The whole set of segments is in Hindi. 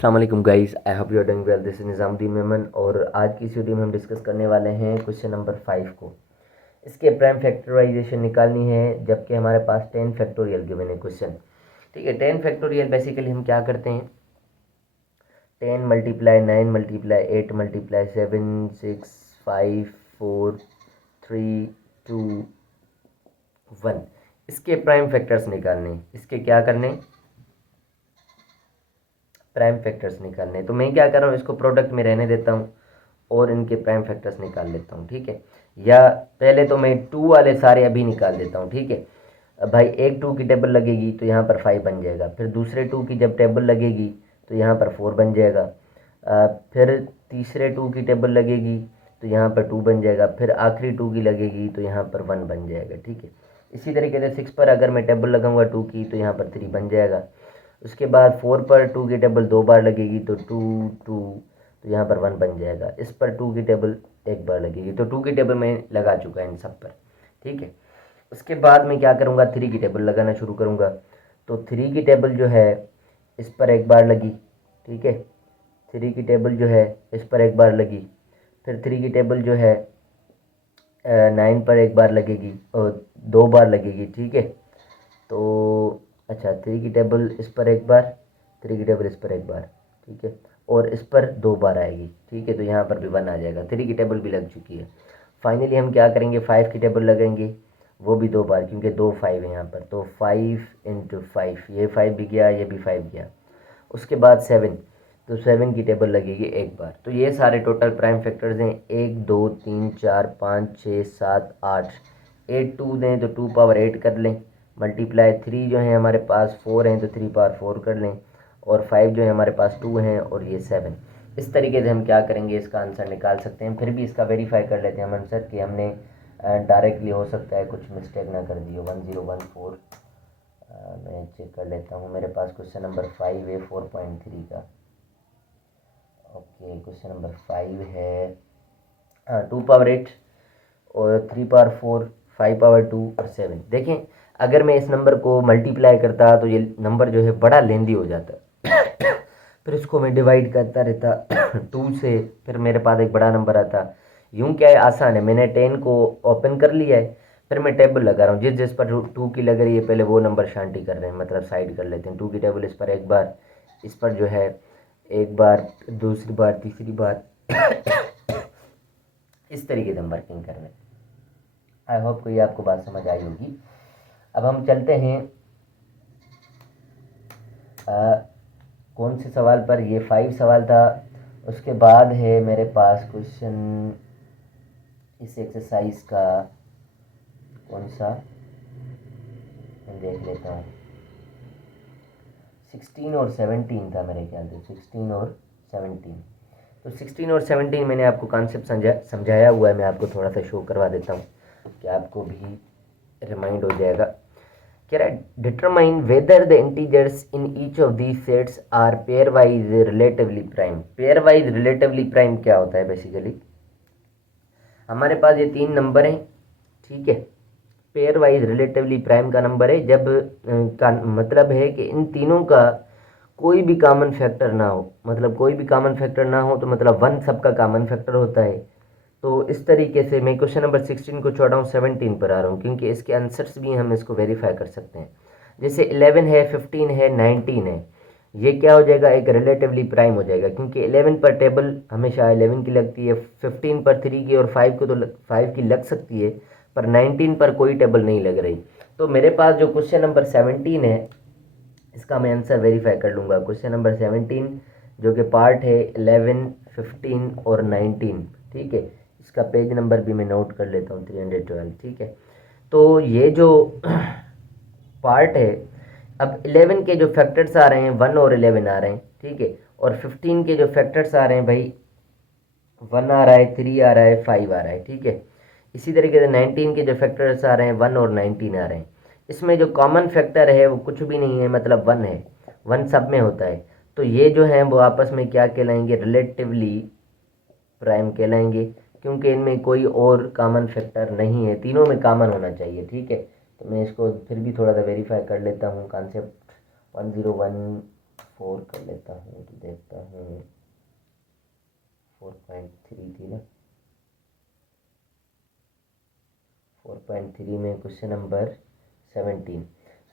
अस्सलाम वालेकुम guys, I hope you are doing well. This is Nizamuddin Memon और आज की इस वीडियो में हम डिस्कस करने वाले हैं क्वेश्चन नंबर 5 को। इसके प्राइम फैक्टराइजेशन निकालनी है जबकि हमारे पास 10 फैक्टोरियल गिवन है क्वेश्चन। ठीक है, 10 फैक्टोरियल बेसिकली हम क्या करते हैं, 10 मल्टीप्लाई 9 मल्टीप्लाई 8 मल्टीप्लाई 7 6 5 4 3 2 1 इसके प्राइम फैक्टर्स निकालने, इसके क्या करने, प्राइम फैक्टर्स निकालने। तो मैं क्या कर रहा हूँ, इसको प्रोडक्ट में रहने देता हूँ और इनके प्राइम फैक्टर्स निकाल लेता हूँ। ठीक है, या पहले तो मैं 2 वाले सारे अभी निकाल देता हूँ। ठीक है, अब भाई एक 2 की टेबल लगेगी तो यहाँ पर 5 बन जाएगा, फिर दूसरे 2 की जब टेबल लगेगी तो यहाँ पर 4 बन जाएगा, फिर तीसरे 2 की टेबल लगेगी तो यहाँ पर 2 बन जाएगा, फिर आखिरी 2 की लगेगी तो यहाँ पर 1 बन जाएगा। ठीक है, इसी तरीके से 6 पर अगर मैं टेबल लगाऊंगा 2 की तो यहाँ पर 3 बन जाएगा। उसके बाद 4 पर 2 की टेबल 2 बार लगेगी तो 2 2 तो यहाँ पर 1 बन जाएगा। इस पर 2 की टेबल एक बार लगेगी तो 2 की टेबल मैं लगा चुका है इन सब पर। ठीक है, उसके बाद मैं क्या करूँगा, 3 की टेबल लगाना शुरू करूँगा। तो 3 की टेबल जो है इस पर एक बार लगी। ठीक है, 3 की टेबल जो है इस पर एक बार लगी, फिर 3 की टेबल जो है 9 पर एक बार लगेगी और 2 बार लगेगी। ठीक है, तो अच्छा 3 की टेबल इस पर एक बार, 3 की टेबल इस पर एक बार। ठीक है, और इस पर 2 बार आएगी। ठीक है, तो यहाँ पर भी 1 आ जाएगा, 3 की टेबल भी लग चुकी है। फाइनली हम क्या करेंगे, 5 की टेबल लगेंगे, वो भी 2 बार क्योंकि 2 5 है यहाँ पर, तो 5 इंटू 5, ये 5 भी गया, ये भी 5 गया। उसके बाद 7, तो 7 की टेबल लगेगी एक बार। तो ये सारे टोटल प्राइम फैक्टर्स हैं, 1 2 3 4 5 6 7 8। 8 2 दें तो 2 पावर 8 कर लें, मल्टीप्लाई 3 जो है हमारे पास 4 हैं तो 3 पावर 4 कर लें, और 5 जो है हमारे पास 2 हैं, और ये 7। इस तरीके से हम क्या करेंगे, इसका आंसर निकाल सकते हैं। फिर भी इसका वेरीफाई कर लेते हैं हम आंसर कि हमने डायरेक्टली हो सकता है कुछ मिस्टेक ना कर दी हो। 1014 मैं चेक कर लेता हूँ, मेरे पास क्वेश्चन नंबर 5 है 4.3 का। ओके, क्वेश्चन नंबर 5 है 2 पावर 8 और 3 पावर 4, 5 पावर 2 और 7। देखें, अगर मैं इस नंबर को मल्टीप्लाई करता तो ये नंबर जो है बड़ा लेंदी हो जाता फिर इसको मैं डिवाइड करता रहता 2 से, फिर मेरे पास एक बड़ा नंबर आता। यूँ क्या है, आसान है, मैंने 10 को ओपन कर लिया है, फिर मैं टेबल लगा रहा हूँ, जिस जिस पर 2 की लग रही है पहले वो नंबर शांति कर रहे हैं, मतलब साइड कर लेते हैं। 2 की टेबल इस पर एक बार, इस पर जो है एक बार, दूसरी बार, तीसरी बार इस तरीके से हम वर्किंग कर रहे हैं। आई होप को ये आपको बात समझ आई होगी। अब हम चलते हैं कौन से सवाल पर, ये 5 सवाल था। उसके बाद है मेरे पास क्वेश्चन इस एक्सरसाइज का, कौन सा मैं देख लेता हूँ, 16 और 17 था मेरे ख्याल से, 16 और 17। तो 16 और 17 मैंने आपको कॉन्सेप्ट समझाया हुआ है, मैं आपको थोड़ा सा शो करवा देता हूँ कि आपको भी रिमाइंड हो जाएगा। कह रहा है, determine whether the integers in each of these sets are pairwise relatively prime. Pairwise relatively prime क्या होता है, बेसिकली हमारे पास ये 3 नंबर हैं। ठीक है, पेयर वाइज रिलेटिवली प्राइम का नंबर है जब का मतलब है कि इन तीनों का कोई भी कॉमन फैक्टर ना हो, मतलब कोई भी कॉमन फैक्टर ना हो तो मतलब 1 सबका कॉमन फैक्टर होता है। तो इस तरीके से मैं क्वेश्चन नंबर 16 को छोड़ा हूँ, 17 पर आ रहा हूँ क्योंकि इसके आंसर्स भी हम इसको वेरीफाई कर सकते हैं। जैसे 11 है, 15 है, 19 है, ये क्या हो जाएगा, एक रिलेटिवली प्राइम हो जाएगा क्योंकि 11 पर टेबल हमेशा 11 की लगती है, 15 पर 3 की और 5 को तो 5 की लग सकती है, पर 19 पर कोई टेबल नहीं लग रही। तो मेरे पास जो क्वेश्चन नंबर 17 है इसका मैं आंसर वेरीफाई कर लूँगा। क्वेश्चन नंबर 17 जो कि पार्ट है 11, 15 और 19। ठीक है, इसका पेज नंबर भी मैं नोट कर लेता हूँ, 312। ठीक है, तो ये जो पार्ट है, अब 11 के जो फैक्टर्स आ रहे हैं 1 और 11 आ रहे हैं। ठीक है, और 15 के जो फैक्टर्स आ रहे हैं भाई 1 आ रहा है, 3 आ रहा है, 5 आ रहा है। ठीक है, इसी तरीके से 19 के जो फैक्टर्स आ रहे हैं 1 और 19 आ रहे हैं। इसमें जो कॉमन फैक्टर है वो कुछ भी नहीं है, मतलब 1 है, 1 सब में होता है। तो ये जो है वो आपस में क्या कहलाएंगे, रिलेटिवली प्राइम कहलाएंगे क्योंकि इनमें कोई और कॉमन फैक्टर नहीं है, तीनों में कॉमन होना चाहिए। ठीक है, तो मैं इसको फिर भी थोड़ा सा वेरीफाई कर लेता हूँ कॉन्सेप्ट। 4 कर लेता हूँ तो देखता हूँ 4.3 थी ना, 4.3 में क्वेश्चन नंबर 17।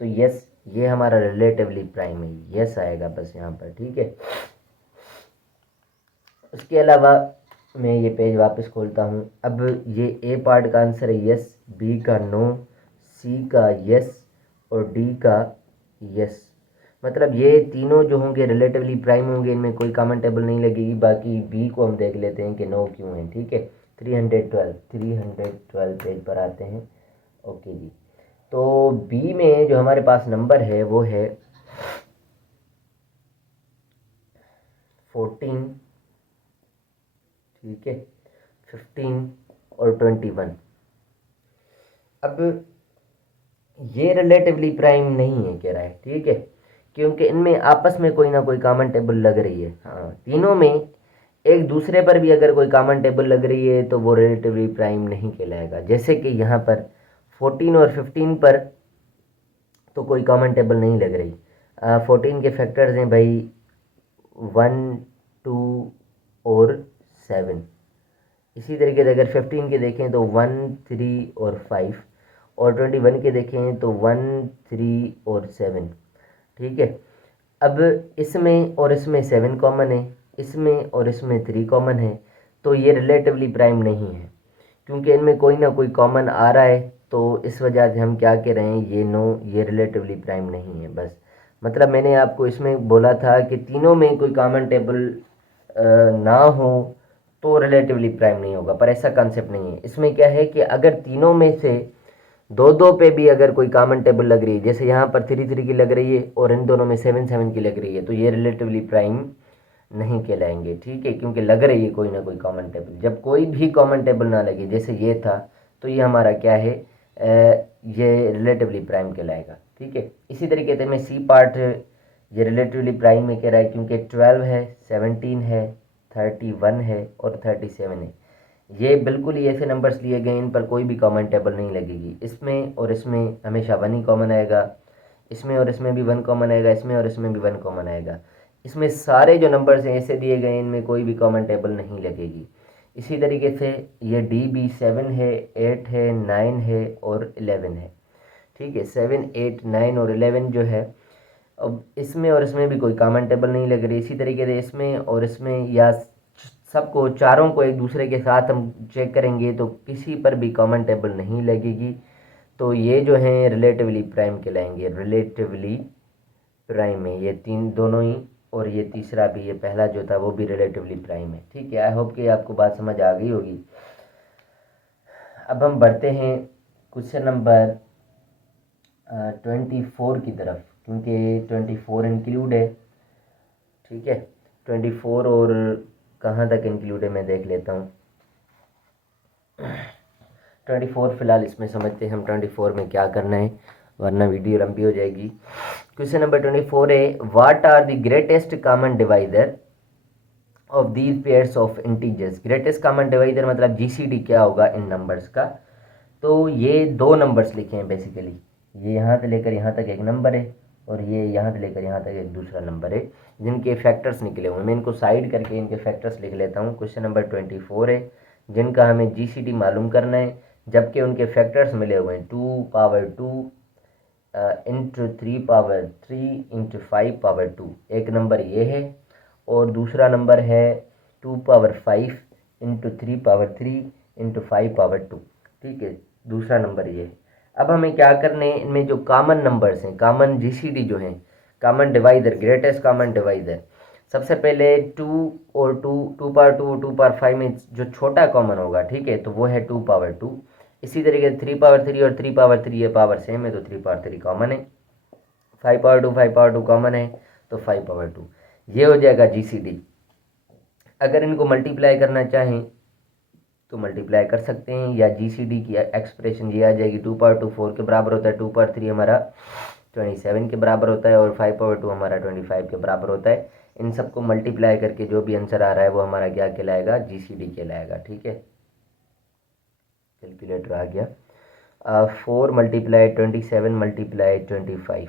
तो यस, ये हमारा रिलेटिवली प्राइम है, यस आएगा बस यहाँ पर, ठीक है। उसके अलावा मैं ये पेज वापस खोलता हूँ। अब ये ए पार्ट का आंसर है यस, बी का नो, सी का यस और डी का यस। मतलब ये तीनों जो होंगे रिलेटिवली प्राइम होंगे, इनमें कोई कॉमन टेबल नहीं लगेगी। बाकी बी को हम देख लेते हैं कि नो क्यों है, ठीक है। 312 पेज पर आते हैं। ओके जी, तो बी में जो हमारे पास नंबर है वो है 14, ठीक है, 15 और 21। अब ये रिलेटिवली प्राइम नहीं है कह रहा है, ठीक है, क्योंकि इनमें आपस में कोई ना कोई कॉमन टेबल लग रही है। हाँ, तीनों में एक दूसरे पर भी अगर कोई कॉमन टेबल लग रही है तो वो रिलेटिवली प्राइम नहीं कहलाएगा। जैसे कि यहाँ पर 14 और 15 पर तो कोई कॉमन टेबल नहीं लग रही। 14 के फैक्टर्स हैं भाई 1, 2 और 7। इसी तरीके से अगर 15 के देखें तो 1, 3 और 5, और 21 के देखें तो 1, 3 और 7, ठीक है। अब इसमें और इसमें 7 कॉमन है, इसमें और इसमें 3 कॉमन है, तो ये रिलेटिवली प्राइम नहीं है क्योंकि इनमें कोई ना कोई कॉमन आ रहा है। तो इस वजह से हम क्या कह रहे हैं, ये नो, ये रिलेटिवली प्राइम नहीं है बस। मतलब मैंने आपको इसमें बोला था कि तीनों में कोई कॉमन टेबल ना हो तो रिलेटिवली प्राइम नहीं होगा, पर ऐसा कॉन्सेप्ट नहीं है। इसमें क्या है कि अगर तीनों में से दो दो पे भी अगर कोई कॉमन टेबल लग रही है, जैसे यहाँ पर 3 3 की लग रही है और इन दोनों में 7 7 की लग रही है, तो ये रिलेटिवली प्राइम नहीं कहलाएंगे, ठीक है, क्योंकि लग रही है कोई ना कोई कॉमन टेबल। जब कोई भी कॉमन टेबल ना लगे, जैसे ये था, तो ये हमारा क्या है, ये रिलेटिवली प्राइम कहलाएगा, ठीक है। इसी तरीके से मैं सी पार्ट, ये रिलेटिवली प्राइम में कह रहा है क्योंकि 12 है, 17 है, 31 है और 37 है। ये बिल्कुल ही ऐसे नंबर्स लिए गए, इन पर कोई भी कॉमन टेबल नहीं लगेगी। इसमें और इसमें हमेशा 1 ही कॉमन आएगा, इसमें और इसमें भी 1 कॉमन आएगा, इसमें और इसमें भी 1 कॉमन आएगा। इसमें सारे जो नंबर्स हैं ऐसे दिए गए, इनमें कोई भी कॉमन टेबल नहीं लगेगी। इसी तरीके से ये डी भी 7 है, 8 है, 9 है और 11 है, ठीक है। 7, 8, 9 और 11 जो है, अब इसमें और इसमें भी कोई कॉमन टेबल नहीं लग रही। इसी तरीके से इसमें और इसमें, या सबको चारों को एक दूसरे के साथ हम चेक करेंगे तो किसी पर भी कॉमन टेबल नहीं लगेगी। तो ये जो हैं रिलेटिवली प्राइम कहलाएंगे, रिलेटिवली प्राइम है ये तीन दोनों ही, और ये तीसरा भी, ये पहला जो था वो भी रिलेटिवली प्राइम है, ठीक है। आई होप कि आपको बात समझ आ गई होगी। अब हम बढ़ते हैं क्वेश्चन नंबर 24 की तरफ, क्योंकि 24 इंक्लूड है, ठीक है। 24 और कहाँ तक इंक्लूड है मैं देख लेता हूँ। 24 फिलहाल इसमें समझते हैं हम 24 में क्या करना है, वरना वीडियो लंबी हो जाएगी। क्वेश्चन नंबर 24 है, what are the greatest common divider of these pairs of integers. Greatest common divider मतलब जीसीडी क्या होगा इन नंबर्स का। तो ये दो नंबर्स लिखे हैं बेसिकली, ये यहाँ से लेकर यहाँ तक एक नंबर है और ये यहाँ से लेकर यहाँ तक एक दूसरा नंबर है, जिनके फैक्टर्स निकले हुए हैं। मैं इनको साइड करके इनके फैक्टर्स लिख लेता हूँ। क्वेश्चन नंबर 24 है, जिनका हमें जीसीडी मालूम करना है, जबकि उनके फैक्टर्स मिले हुए हैं 2 power 2 into 3 power 3 into 5 power 2। एक नंबर ये है और दूसरा नंबर है 2 power 5 into 3 power 3 into 5 power 2, ठीक है, दूसरा नंबर ये है। अब हमें क्या करने हैं, इनमें जो कॉमन नंबर्स हैं, कॉमन जीसीडी जो हैं, common divider, greatest common divider, सबसे पहले 2 और 2, 2 पावर 2 और 2 पावर 5 में जो छोटा कॉमन होगा, ठीक है, तो वो है 2 पावर 2। इसी तरीके से 3 पावर 3 और 3 पावर 3 ये पावर सेम है तो 3 पावर 3 कॉमन है। 5 पावर 2 5 पावर 2 कॉमन है तो 5 पावर 2, ये हो जाएगा जीसीडी। अगर इनको मल्टीप्लाई करना चाहें तो मल्टीप्लाई कर सकते हैं, या जीसीडी की एक्सप्रेशन ये आ जाएगी 2 पावर 2 4 के बराबर होता है, 2 पावर 3 हमारा 27 के बराबर होता है और 5 पावर 2 हमारा 25 के बराबर होता है। इन सबको मल्टीप्लाई करके जो भी आंसर आ रहा है वो हमारा क्या कहलाएगा, जीसीडी कहलाएगा, ठीक है। कैलकुलेटर आ गया। 4 मल्टीप्लाई 27 मल्टीप्लाई 25,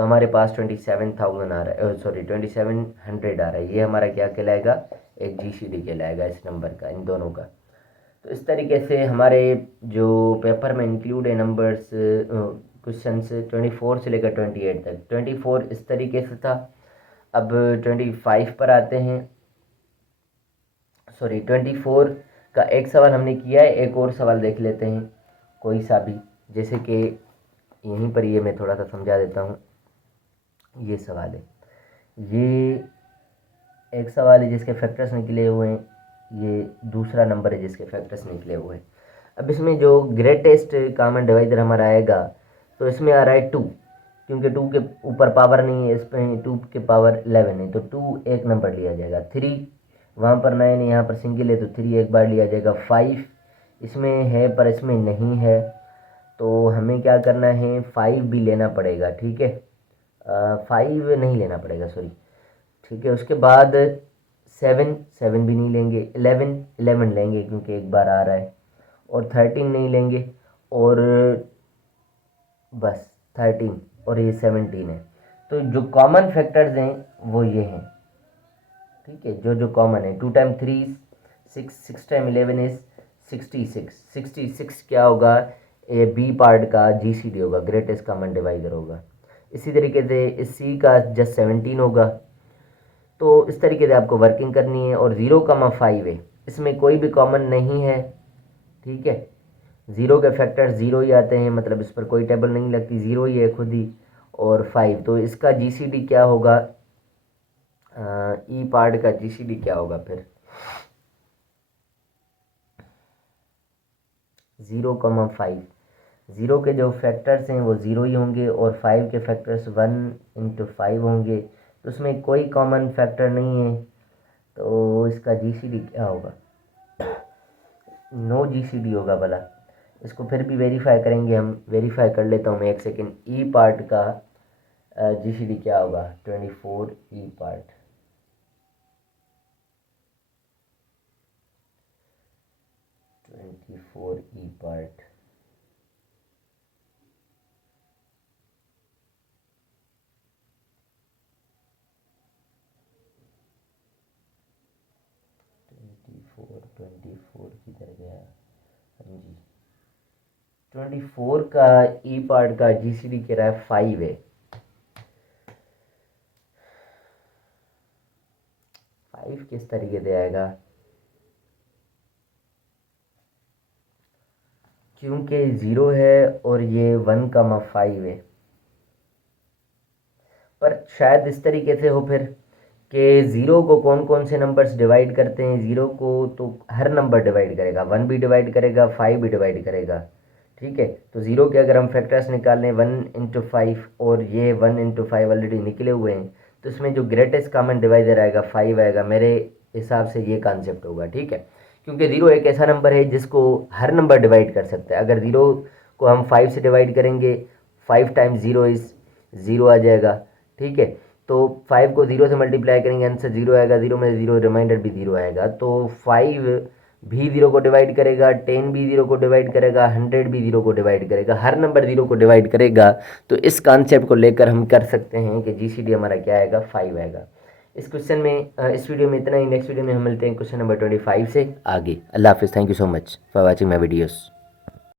तो हमारे पास 27,000 आ रहा है, सॉरी 2700 आ रहा है। ये हमारा क्या कहलाएगा, एक GCD कहलाएगा इस नंबर का, इन दोनों का। तो इस तरीके से हमारे जो पेपर में इंक्लूड है नंबर्स, क्वेश्चन 24 से लेकर 28 तक। 24 इस तरीके से था। अब 25 पर आते हैं, सॉरी 24 का एक सवाल हमने किया है, एक और सवाल देख लेते हैं कोई सा भी, जैसे कि यहीं पर ये मैं थोड़ा सा समझा देता हूँ। ये सवाल है, ये एक सवाल है जिसके फैक्टर्स निकले हुए हैं, ये दूसरा नंबर है जिसके फैक्टर्स निकले हुए हैं। अब इसमें जो ग्रेटेस्ट कॉमन डिवाइडर हमारा आएगा, तो इसमें आ रहा है 2, क्योंकि 2 के ऊपर पावर नहीं है, इसमें 2 के पावर 11 है, तो 2 एक नंबर लिया जाएगा। 3 वहाँ पर 9 है, यहाँ पर सिंगल है, तो 3 एक बार लिया जाएगा। 5 इसमें है पर इसमें नहीं है, तो हमें क्या करना है, 5 भी लेना पड़ेगा, ठीक है। 5 नहीं लेना पड़ेगा, सॉरी, ठीक है। उसके बाद 7 भी नहीं लेंगे। 11 लेंगे क्योंकि एक बार आ रहा है, और 13 नहीं लेंगे, और बस 13 और ये 17 है। तो जो कॉमन फैक्टर्स हैं वो ये हैं, ठीक है, जो कॉमन है। 2 टाइम 3 6, 6 टाइम 11 इज 66। 66 क्या होगा, ये बी पार्ट का GCD होगा, ग्रेटेस्ट कॉमन डिवाइडर होगा। इसी तरीके से इस C का जस्ट 17 होगा। तो इस तरीके से आपको वर्किंग करनी है। और 0,5 है, इसमें कोई भी कॉमन नहीं है, ठीक है। 0 के फैक्टर 0 ही आते हैं, मतलब इस पर कोई टेबल नहीं लगती, 0 ही है खुद ही। और 5, तो इसका GCD क्या होगा, ई पार्ट का GCD क्या होगा फिर, 0,5। 0 के जो फैक्टर्स हैं वो 0 ही होंगे, और 5 के फैक्टर्स 1 × 5 होंगे, तो उसमें कोई कॉमन फैक्टर नहीं है, तो इसका GCD क्या होगा, नो GCD होगा भला। इसको फिर भी वेरीफाई करेंगे, हम वेरीफाई कर लेता हूँ मैं एक सेकेंड। ई पार्ट का GCD क्या होगा, 24 ई पार्ट, 24 ई पार्ट, ट्वेंटी फोर किधर गया, हाँ जी, 24 का ई पार्ट का GCD कह रहा है 5 है। 5 किस तरीके से आएगा, क्योंकि 0 है और ये 1,5 है। पर शायद इस तरीके से हो फिर कि 0 को कौन कौन से नंबर्स डिवाइड करते हैं। 0 को तो हर नंबर डिवाइड करेगा, 1 भी डिवाइड करेगा, 5 भी डिवाइड करेगा, ठीक है। तो 0 के अगर हम फैक्टर्स निकाल लें 1 × 5, और ये 1 × 5 ऑलरेडी निकले हुए हैं, तो इसमें जो ग्रेटेस्ट कॉमन डिवाइडर आएगा 5 आएगा, मेरे हिसाब से ये कॉन्सेप्ट होगा, ठीक है। क्योंकि 0 एक ऐसा नंबर है जिसको हर नंबर डिवाइड कर सकता है। अगर 0 को हम 5 से डिवाइड करेंगे, 5 टाइम्स 0 इज़ 0 आ जाएगा, ठीक है। तो 5 को 0 से मल्टीप्लाई करेंगे, आंसर 0 आएगा, 0 में 0 रिमाइंडर भी 0 आएगा। तो 5 भी 0 को डिवाइड करेगा, 10 भी 0 को डिवाइड करेगा, 100 भी 0 को डिवाइड करेगा, हर नंबर 0 को डिवाइड करेगा। तो इस कॉन्सेप्ट को लेकर हम कर सकते हैं कि GCD हमारा क्या आएगा, 5 आएगा। इस क्वेश्चन में इस वीडियो में इतना ही। नेक्स्ट वीडियो में हम मिलते हैं क्वेश्चन नंबर 25 से आगे। अल्लाह हाफिज़। Thank you so much for watching my videos.